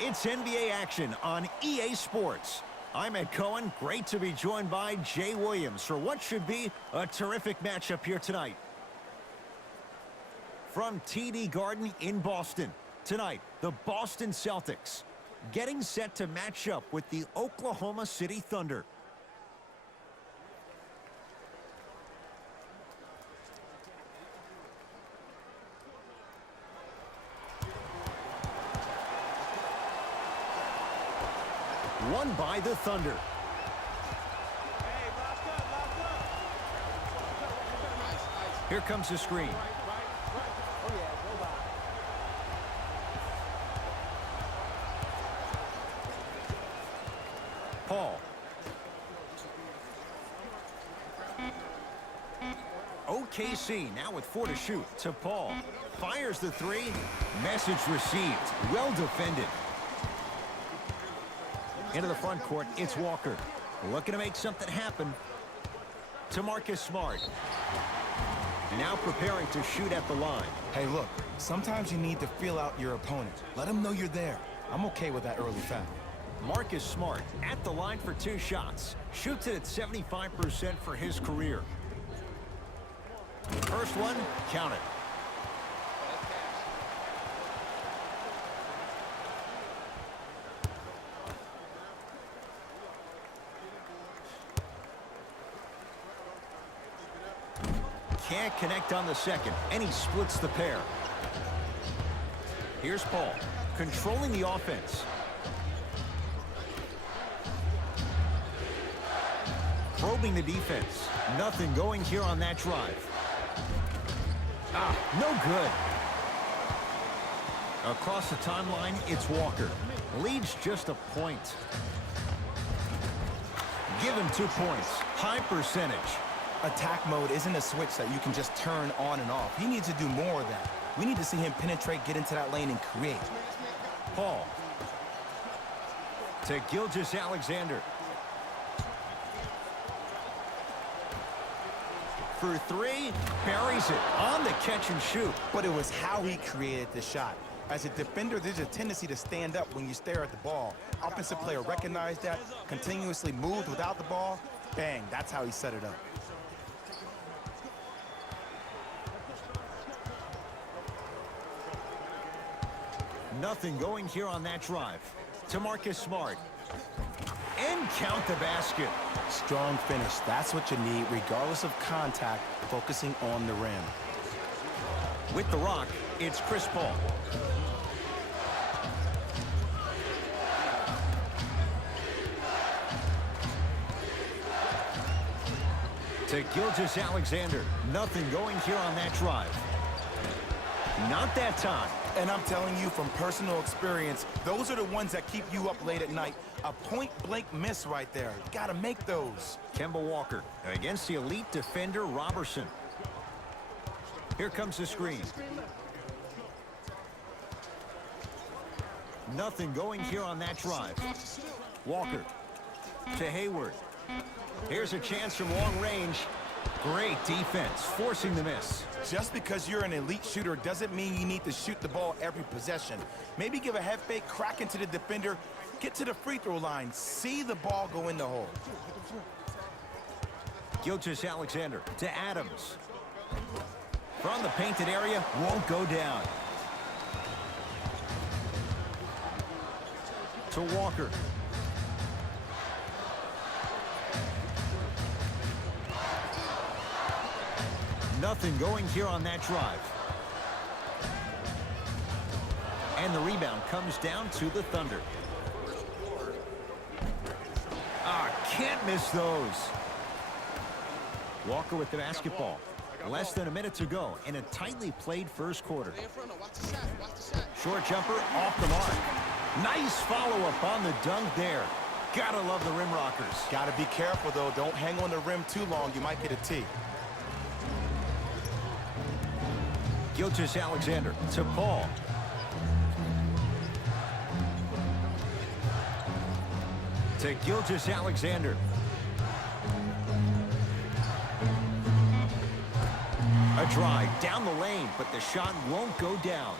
It's NBA action on EA Sports. I'm Ed Cohen. Great to be joined by Jay Williams for what should be a terrific matchup here tonight. From TD Garden in Boston, tonight, the Boston Celtics getting set to match up with the Oklahoma City Thunder. Won by the Thunder. Here comes the screen. Paul. OKC now with 4 to shoot to Paul. Fires the three. Message received. Well defended. Into the front court, it's Walker. Looking to make something happen. To Marcus Smart. Now preparing to shoot at the line. Hey, look, sometimes you need to feel out your opponent. Let him know you're there. I'm okay with that early foul. Marcus Smart at the line for 2 shots. Shoots it at 75% for his career. First one, count it. Can't connect on the second, and he splits the pair. Here's Paul, controlling the offense. Probing the defense. Nothing going here on that drive. No good. Across the timeline, it's Walker. Leads just a point. Give him 2 points. High percentage. Attack mode isn't a switch that you can just turn on and off. He needs to do more of that. We need to see him penetrate, get into that lane, and create. Paul. To Gilgeous-Alexander. For 3, buries it on the catch and shoot. But it was how he created the shot. As a defender, there's a tendency to stand up when you stare at the ball. Offensive player recognized that, continuously moved without the ball. Bang, that's how he set it up. Nothing going here on that drive. To Marcus Smart. And count the basket. Strong finish. That's what you need, regardless of contact, focusing on the rim. With the rock, it's Chris Paul. To Gilgeous-Alexander. Nothing going here on that drive. Not that time. And I'm telling you from personal experience, those are the ones that keep you up late at night. A point-blank miss right there. You got to make those. Kemba Walker against the elite defender Robertson. Here comes the screen. Nothing going here on that drive. Walker to Hayward. Here's a chance from long range. Great defense, forcing the miss. Just because you're an elite shooter doesn't mean you need to shoot the ball every possession. Maybe give a head fake, crack into the defender, get to the free throw line, see the ball go in the hole. Gilgeous-Alexander to Adams. From the painted area, won't go down. To Walker. Nothing going here on that drive. And the rebound comes down to the Thunder. Can't miss those. Walker with the basketball. Less than a minute to go in a tightly played first quarter. Short jumper off the mark. Nice follow-up on the dunk there. Gotta love the rim rockers. Gotta be careful, though. Don't hang on the rim too long. You might get a tee. Gilgeous-Alexander to Paul. To Gilgeous-Alexander. A drive down the lane, but the shot won't go down.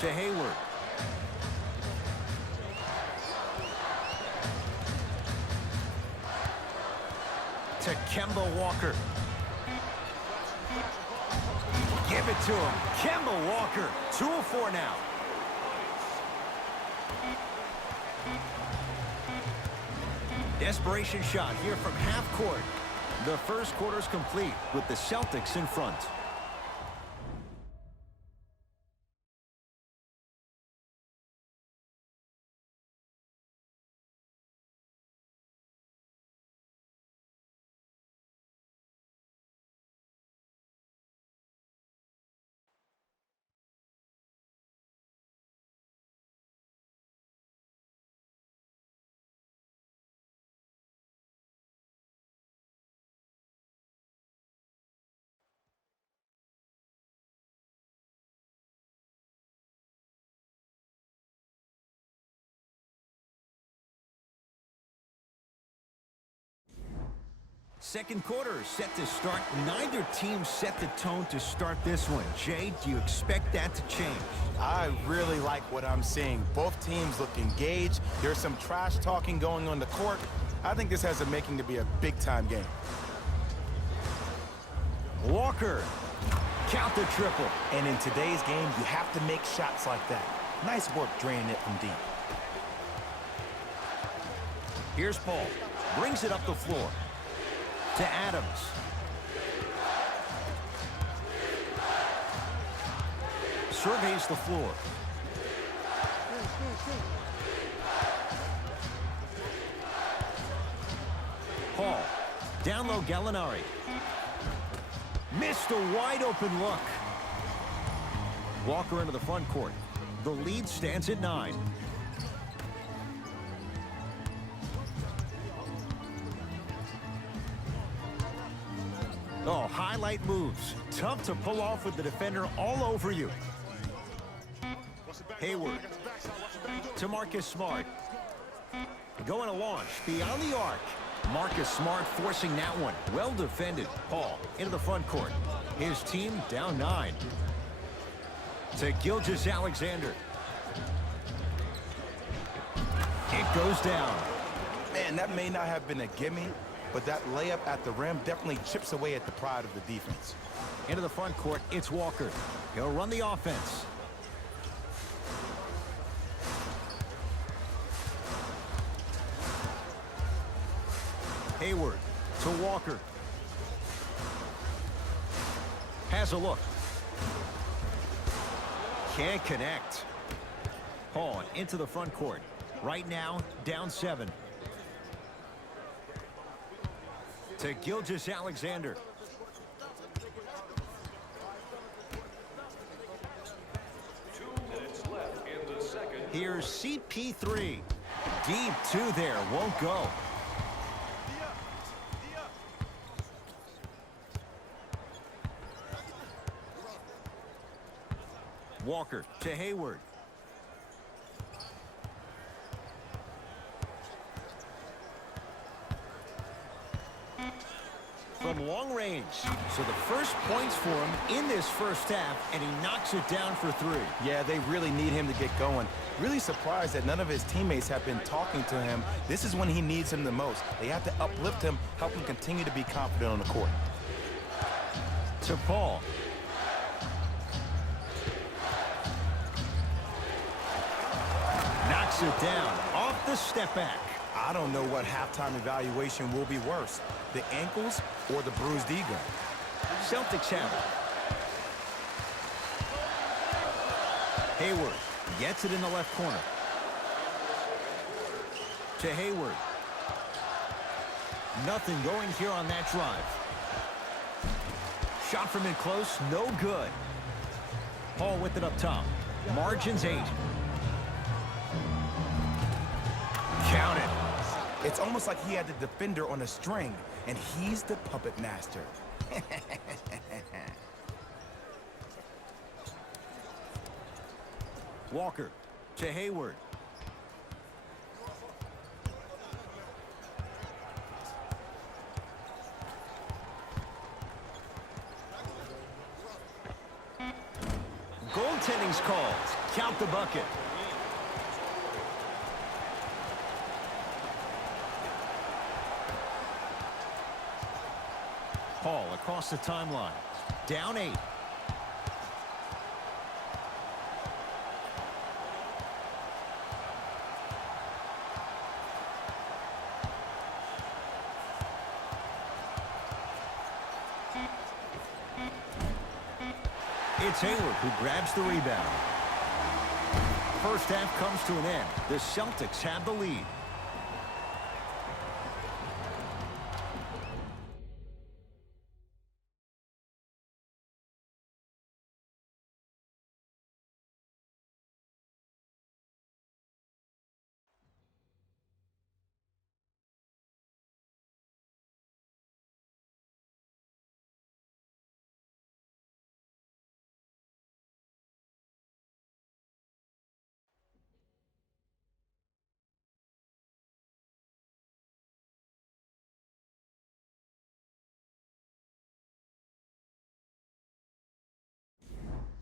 To Hayward. To Kemba Walker. Give it to him. Kemba Walker. 2 of 4 now. Desperation shot here from half court. The first quarter's complete with the Celtics in front. Second quarter set to start. Neither team set the tone to start this one. Jay, do you expect that to change? I really like what I'm seeing. Both teams look engaged. There's some trash talking going on the court. I think this has the making to be a big-time game. Walker. Count the triple. And in today's game, you have to make shots like that. Nice work draining it from deep. Here's Paul. Brings it up the floor. To Adams. Surveys the floor. Paul. Down low, Gallinari. Missed a wide open look. Walker into the front court. The lead stands at 9. Oh, highlight moves. Tough to pull off with the defender all over you. Hayward. To Marcus Smart. Going to launch. Beyond the arc. Marcus Smart forcing that one. Well defended. Paul into the front court. His team down 9. To Gilgeous-Alexander. It goes down. Man, that may not have been a gimme, but that layup at the rim definitely chips away at the pride of the defense. Into the front court, it's Walker. He'll run the offense. Hayward to Walker. Has a look. Can't connect. Paul into the front court. Right now, down 7. To Gilgeous-Alexander. Here's CP3. Deep 2 there. Won't go. Walker to Hayward. From long range. So the first points for him in this first half, and he knocks it down for 3. Yeah, they really need him to get going. Really surprised that none of his teammates have been talking to him. This is when he needs him the most. They have to uplift him, help him continue to be confident on the court. To Paul. Knocks it down off the step back. I don't know what halftime evaluation will be worse, the ankles or the bruised ego. Celtics have it. Hayward gets it in the left corner. To Hayward. Nothing going here on that drive. Shot from in close, no good. Paul with it up top. Margins 8. Count it. It's almost like he had the defender on a string, and he's the puppet master. Walker to Hayward. Goaltending's called. count the bucket. Paul across the timeline. Down 8. It's Hayward who grabs the rebound. First half comes to an end. The Celtics have the lead.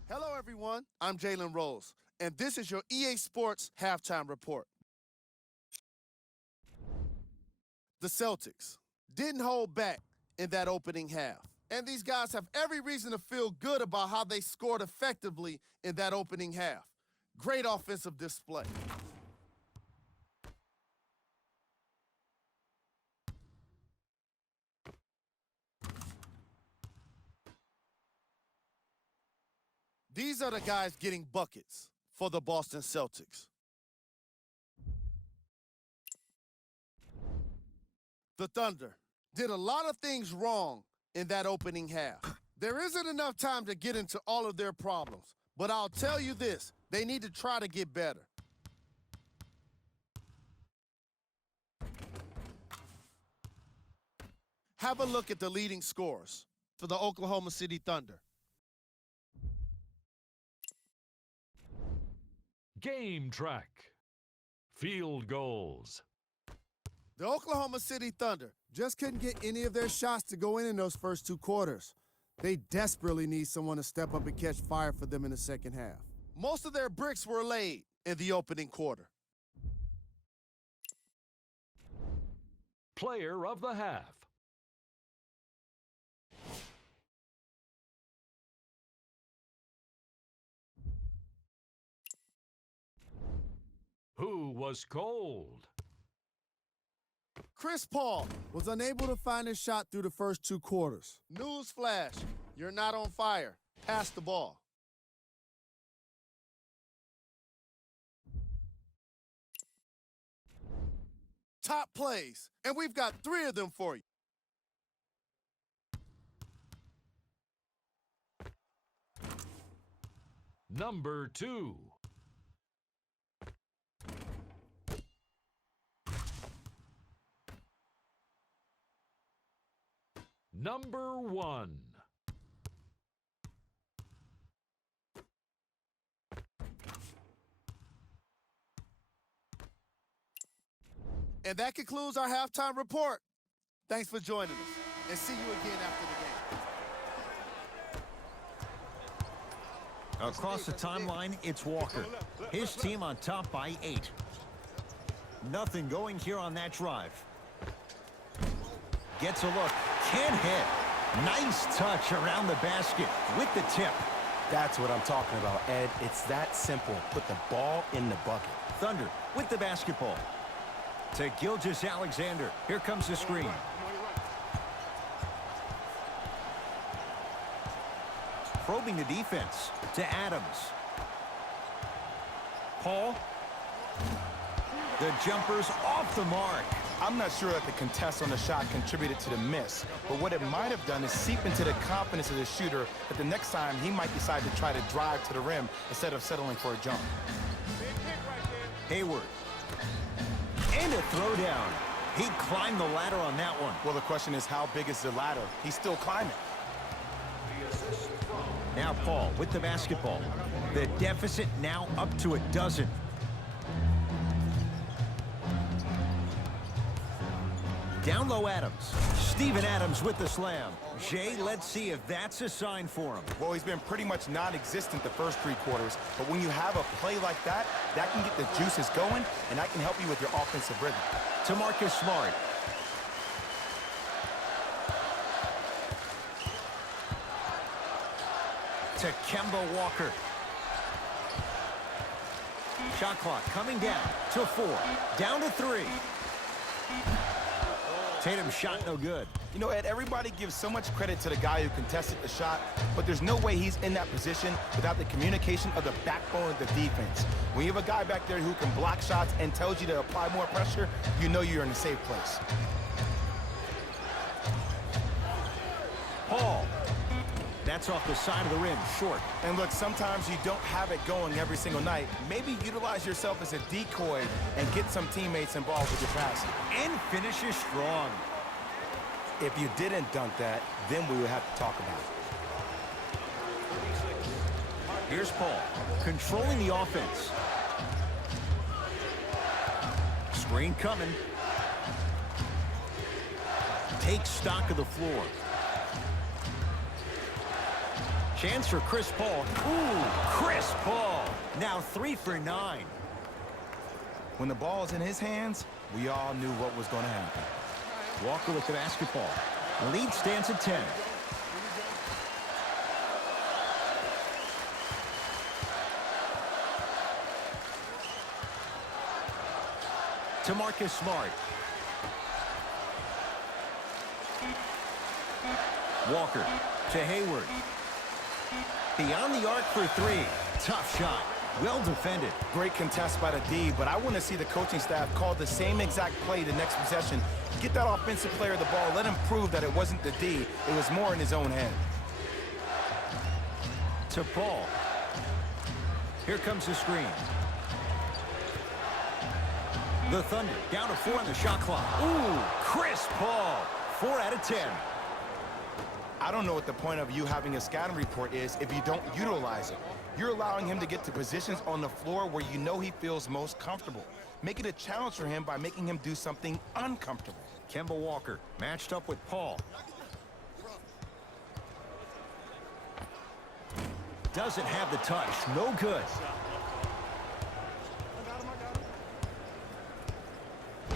Hello, everyone. I'm Jalen Rose, and this is your EA Sports Halftime Report. The Celtics didn't hold back in that opening half, and these guys have every reason to feel good about how they scored effectively in that opening half. Great offensive display. These are the guys getting buckets for the Boston Celtics. The Thunder did a lot of things wrong in that opening half. There isn't enough time to get into all of their problems, but I'll tell you this, they need to try to get better. Have a look at the leading scorers for the Oklahoma City Thunder. Game track. Field goals. The Oklahoma City Thunder just couldn't get any of their shots to go in those first 2 quarters. They desperately need someone to step up and catch fire for them in the second half. Most of their bricks were laid in the opening quarter. Player of the half. Who was cold? Chris Paul was unable to find his shot through the first 2 quarters. Newsflash, you're not on fire. Pass the ball. Top plays, and we've got 3 of them for you. Number 2. Number 1. And that concludes our halftime report. Thanks for joining us, and see you again after the game. Across the timeline, it's Walker. His team on top by 8. Nothing going here on that drive. Gets a look. Can't hit. Nice touch around the basket with the tip. That's what I'm talking about, Ed. It's that simple. Put the ball in the bucket. Thunder with the basketball. To Gilgeous-Alexander. Here comes the screen. Probing the defense to Adams. Paul. The jumper's off the mark. I'm not sure that the contest on the shot contributed to the miss, but what it might have done is seep into the confidence of the shooter that the next time he might decide to try to drive to the rim instead of settling for a jump. Hayward. And a throwdown. He climbed the ladder on that one. Well, the question is, how big is the ladder? He's still climbing. Now Paul with the basketball. The deficit now up to 12. Down low Adams. Steven Adams with the slam. Jay, let's see if that's a sign for him. Well, he's been pretty much non-existent the first 3 quarters, but when you have a play like that, that can get the juices going, and that can help you with your offensive rhythm. To Marcus Smart. To Kemba Walker. Shot clock coming down to 4. Down to 3. Tatum's shot no good. You know, Ed, everybody gives so much credit to the guy who contested the shot, but there's no way he's in that position without the communication of the backbone of the defense. When you have a guy back there who can block shots and tells you to apply more pressure, you know you're in a safe place. Paul. That's off the side of the rim, short. And look, sometimes you don't have it going every single night. Maybe utilize yourself as a decoy and get some teammates involved with your passing. And finishes strong. If you didn't dunk that, then we would have to talk about it. Here's Paul, controlling the offense. Screen coming. Takes stock of the floor. Chance for Chris Paul. Ooh, Chris Paul. Now 3 for 9. When the ball is in his hands, we all knew what was going to happen. Walker with the basketball. Lead stands at 10. To Marcus Smart. Walker to Hayward. Beyond the arc for 3. Tough shot. Well defended. Great contest by the D, but I want to see the coaching staff call the same exact play the next possession. Get that offensive player the ball. Let him prove that it wasn't the D. It was more in his own head. To Paul. Here comes the screen. The Thunder down to 4 on the shot clock. Ooh, Chris Paul. 4 out of 10. I don't know what the point of you having a scouting report is if you don't utilize it. You're allowing him to get to positions on the floor where you know he feels most comfortable. Make it a challenge for him by making him do something uncomfortable. Kemba Walker matched up with Paul. Doesn't have the touch. No good.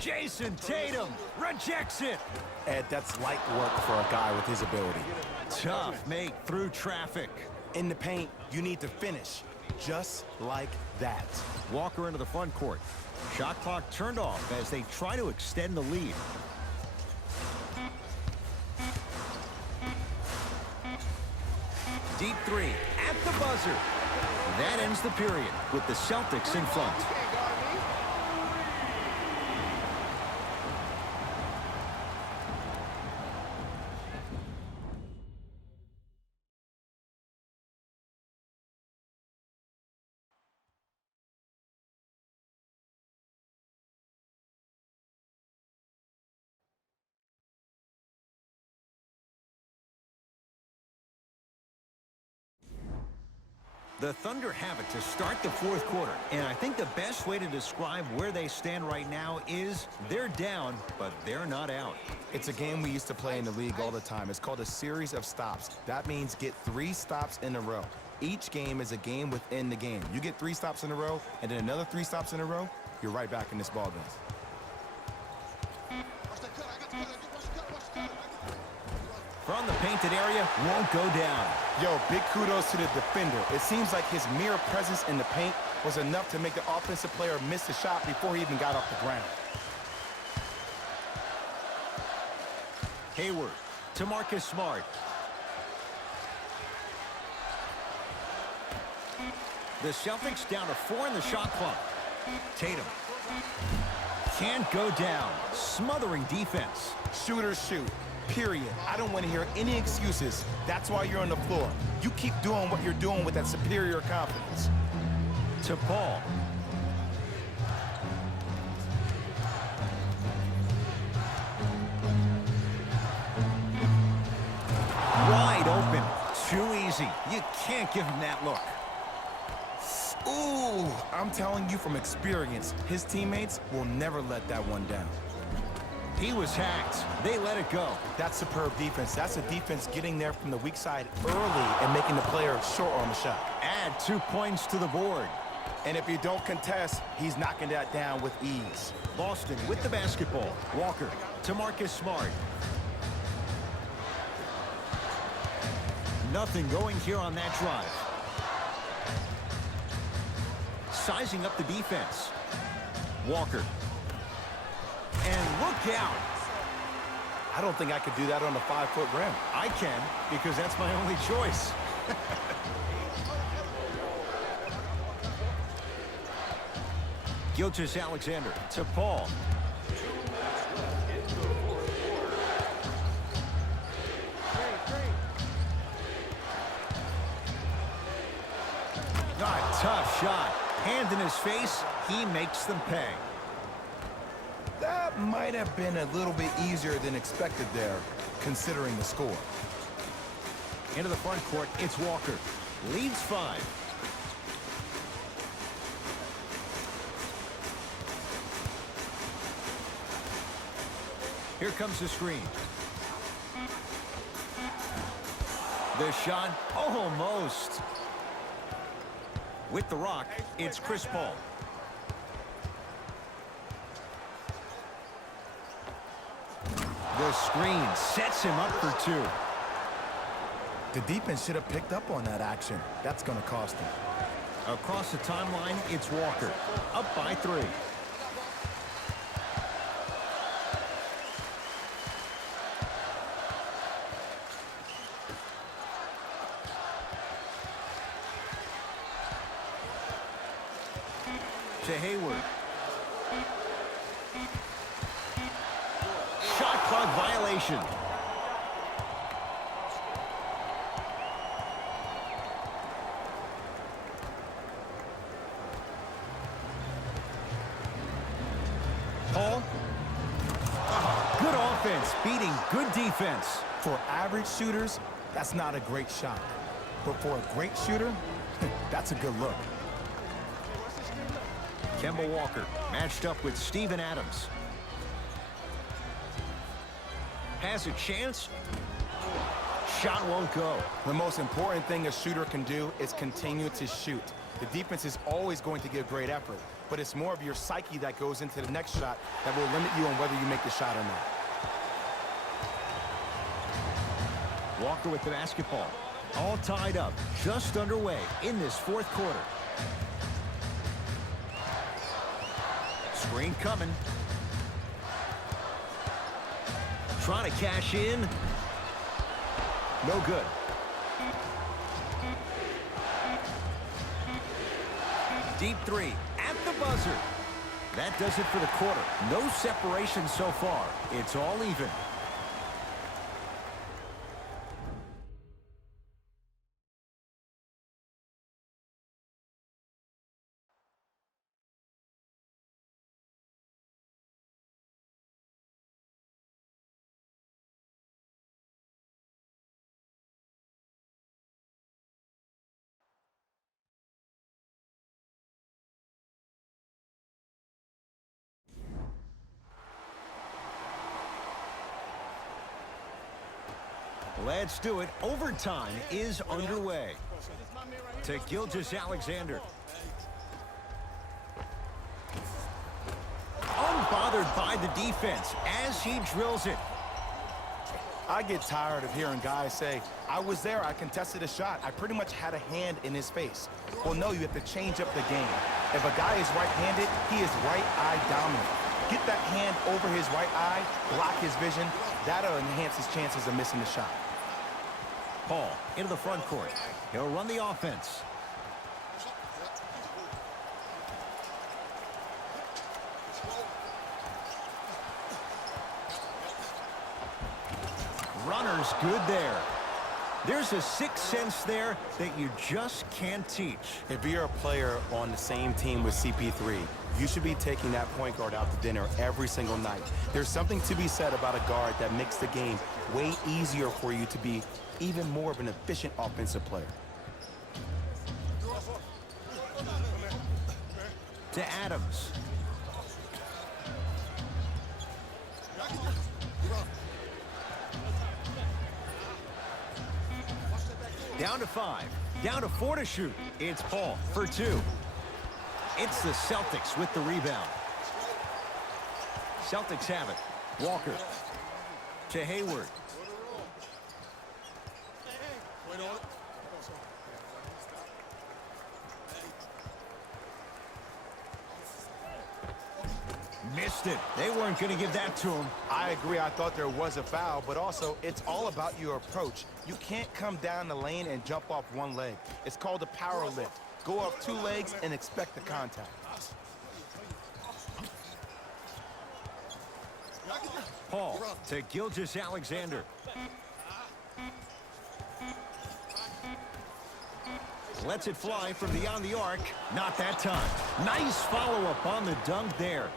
Jason Tatum rejects it. Ed, that's light work for a guy with his ability. Tough make through traffic. In the paint, you need to finish just like that. Walker into the front court. Shot clock turned off as they try to extend the lead. Deep 3 at the buzzer. That ends the period with the Celtics in front. The Thunder have it to start the 4th quarter, and I think the best way to describe where they stand right now is they're down, but they're not out. It's a game we used to play in the league all the time. It's called a series of stops. That means get 3 stops in a row. Each game is a game within the game. You get 3 stops in a row, and then another 3 stops in a row, you're right back in this ball game. From the painted area, won't go down. Yo, big kudos to the defender. It seems like his mere presence in the paint was enough to make the offensive player miss the shot before he even got off the ground. Hayward to Marcus Smart. The Celtics down to 4 in the shot clock. Tatum can't go down. Smothering defense. Shooters shoot. Period. I don't want to hear any excuses. That's why you're on the floor. You keep doing what you're doing with that superior confidence. To Paul. Wide open. Too easy. You can't give him that look. Ooh, I'm telling you from experience, his teammates will never let that one down. He was hacked. They let it go. That's superb defense. That's a defense getting there from the weak side early and making the player short on the shot. Add 2 points to the board. And if you don't contest, he's knocking that down with ease. Boston with the basketball. Walker to Marcus Smart. Nothing going here on that drive. Sizing up the defense. Walker. And look out. I don't think I could do that on a 5-foot rim. I can, because that's my only choice. Gilgeous-Alexander to Paul. Tough shot. Hand in his face. He makes them pay. That might have been a little bit easier than expected there, considering the score. Into the front court, it's Walker. Leads 5. Here comes the screen. The shot, almost. With the rock, it's Chris Paul. The screen sets him up for 2. The defense should have picked up on that action. That's going to cost them. Across the timeline, it's Walker. Up by 3. To Hayward. Shot clock violation. Paul. Good offense, beating good defense. For average shooters, that's not a great shot. But for a great shooter, that's a good look. Kemba Walker matched up with Steven Adams. Has a chance. Shot won't go. The most important thing a shooter can do is continue to shoot. The defense is always going to give great effort, but it's more of your psyche that goes into the next shot that will limit you on whether you make the shot or not. Walker with the basketball. All tied up, just underway in this 4th quarter. Screen coming. Trying to cash in. No good. Deep 3 at the buzzer. That does it for the quarter. No separation so far. It's all even. Let's do it. Overtime is underway. To Gilgeous-Alexander. Unbothered by the defense as he drills it. I get tired of hearing guys say, I was there, I contested a shot, I pretty much had a hand in his face. Well, no, you have to change up the game. If a guy is right-handed, he is right-eye dominant. Get that hand over his right eye, block his vision. That'll enhance his chances of missing the shot. Paul into the front court. He'll run the offense. Runner's good there. There's a sixth sense there that you just can't teach. If you're a player on the same team with CP3, you should be taking that point guard out to dinner every single night. There's something to be said about a guard that makes the game way easier for you to be even more of an efficient offensive player. To Adams. Down to 5. Down to 4 to shoot. It's Paul for 2. It's the Celtics with the rebound. Celtics have it. Walker to Hayward. Missed it. They weren't going to give that to him. I agree. I thought there was a foul, but also it's all about your approach. You can't come down the lane and jump off one leg. It's called a power lift. Go off 2 legs and expect the contact. Paul to Gilgeous-Alexander. Lets it fly from beyond the arc. Not that time. Nice follow-up on the dunk there.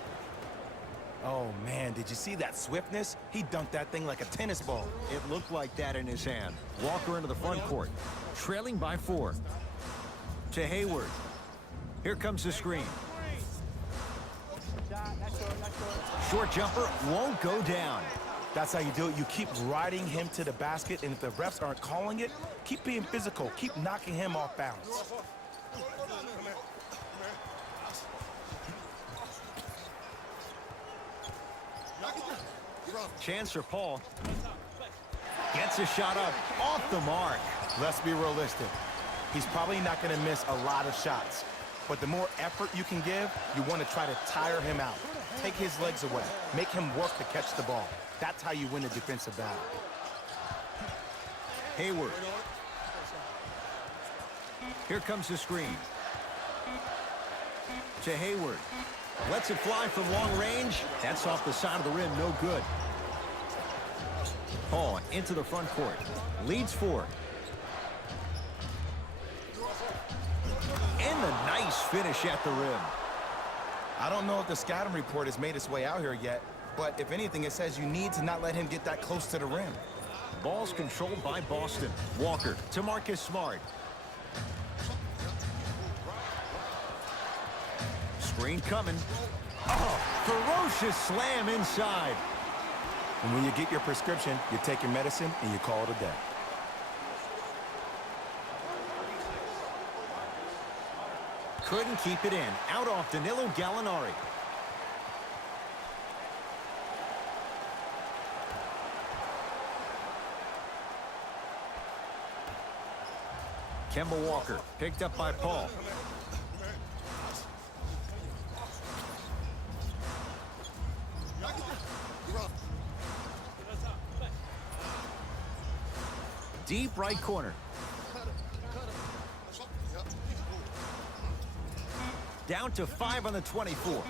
Oh, man, did you see that swiftness? He dunked that thing like a tennis ball. It looked like that in his hand. Walker into the front court. Trailing by 4. To Hayward. Here comes the screen. Short jumper won't go down. That's how you do it. You keep riding him to the basket, and if the refs aren't calling it, keep being physical. Keep knocking him off balance. Chance for Paul. Gets a shot up off the mark. Let's be realistic. He's probably not going to miss a lot of shots. But the more effort you can give, you want to try to tire him out. Take his legs away. Make him work to catch the ball. That's how you win a defensive battle. Hayward. Here comes the screen. To Hayward. Lets it fly from long range. That's off the side of the rim. No good. Paul into the front court. Leads 4. And a nice finish at the rim. I don't know if the scouting report has made its way out here yet, but if anything, it says you need to not let him get that close to the rim. Ball's controlled by Boston. Walker to Marcus Smart. Screen coming. Oh, ferocious slam inside. And when you get your prescription, you take your medicine and you call it a day. Couldn't keep it in. Out off Danilo Gallinari. Kemba Walker picked up by Paul. Deep right corner. Down to 5 on the 24.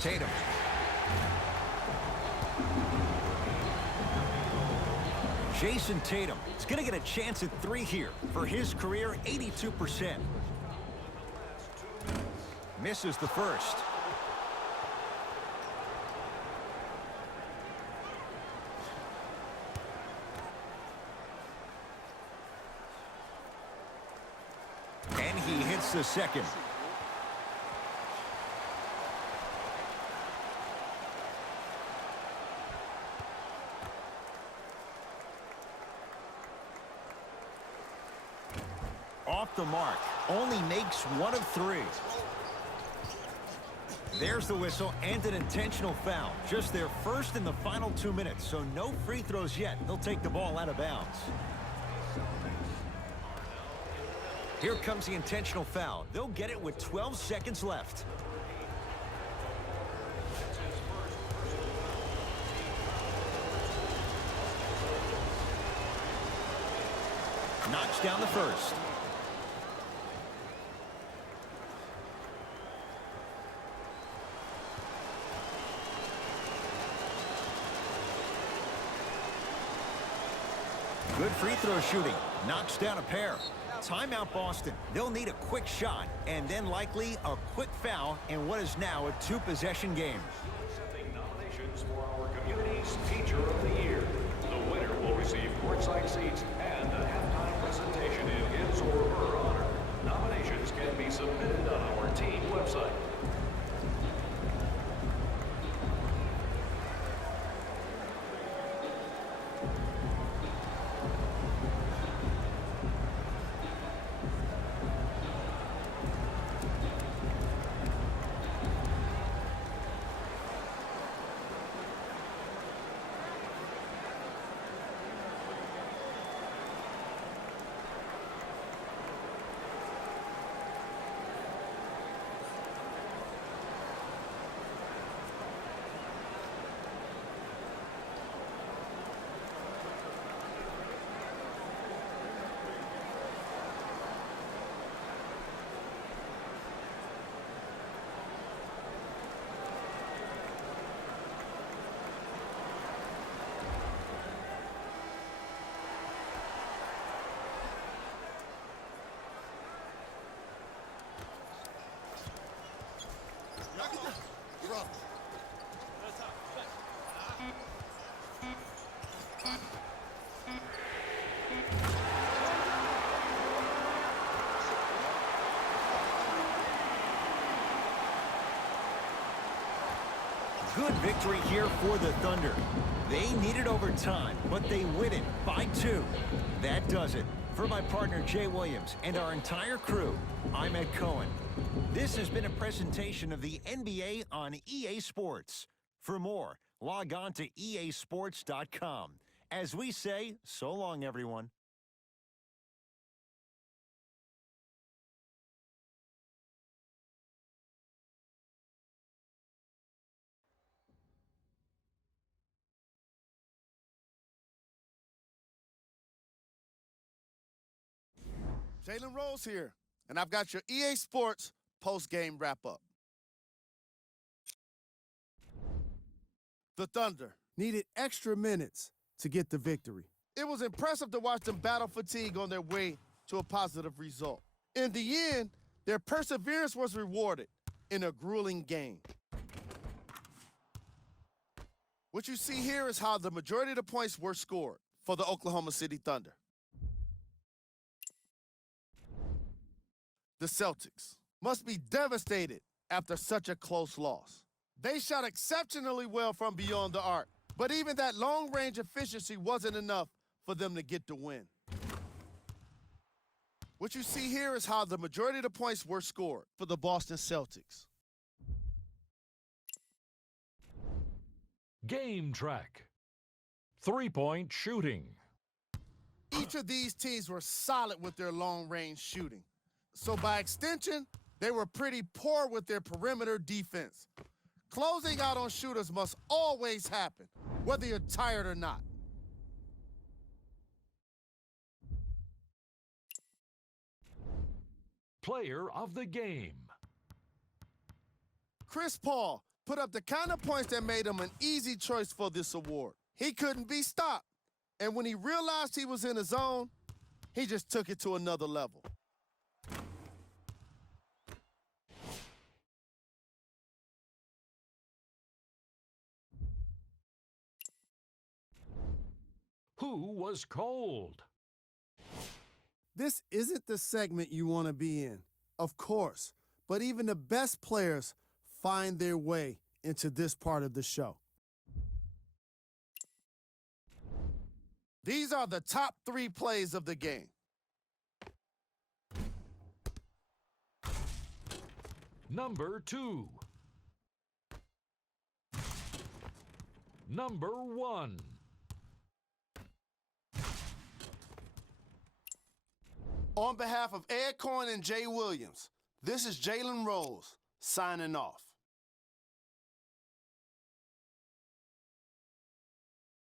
Tatum. Jason Tatum is going to get a chance at 3 here. For his career, 82%. Misses the first. And he hits the second. Off the mark. Only makes 1 of 3. There's the whistle and an intentional foul. Just their first in the final 2 minutes, so no free throws yet. They'll take the ball out of bounds. Here comes the intentional foul. They'll get it with 12 seconds left. Knocks down the first. Good free throw shooting. Knocks down a pair. Timeout Boston. They'll need a quick shot and then likely a quick foul in what is now a 2-possession game. Accepting nominations for our community's Teacher of the Year. The winner will receive courtside seats and a halftime presentation in his or her honor. Nominations can be submitted on our team website. Good victory here for the Thunder. They needed overtime, but they win it by 2. That does it. For my partner, Jay Williams, and our entire crew, I'm Ed Cohen. This has been a presentation of the NBA on EA Sports. For more, log on to easports.com. As we say, so long, everyone. Jalen Rose here, and I've got your EA Sports post-game wrap-up. The Thunder needed extra minutes to get the victory. It was impressive to watch them battle fatigue on their way to a positive result. In the end, their perseverance was rewarded in a grueling game. What you see here is how the majority of the points were scored for the Oklahoma City Thunder. The Celtics must be devastated after such a close loss. They shot exceptionally well from beyond the arc, but even that long-range efficiency wasn't enough for them to get the win. What you see here is how the majority of the points were scored for the Boston Celtics. Game track. 3-point shooting. Each of these teams were solid with their long-range shooting. So by extension, they were pretty poor with their perimeter defense. Closing out on shooters must always happen, whether you're tired or not. Player of the game. Chris Paul put up the kind of points that made him an easy choice for this award. He couldn't be stopped. And when he realized he was in his zone, he just took it to another level. Who was cold? This isn't the segment you want to be in, of course, but even the best players find their way into this part of the show. These are the top 3 plays of the game. Number 2. Number 1. On behalf of Ed Cohen and Jay Williams, this is Jalen Rose signing off.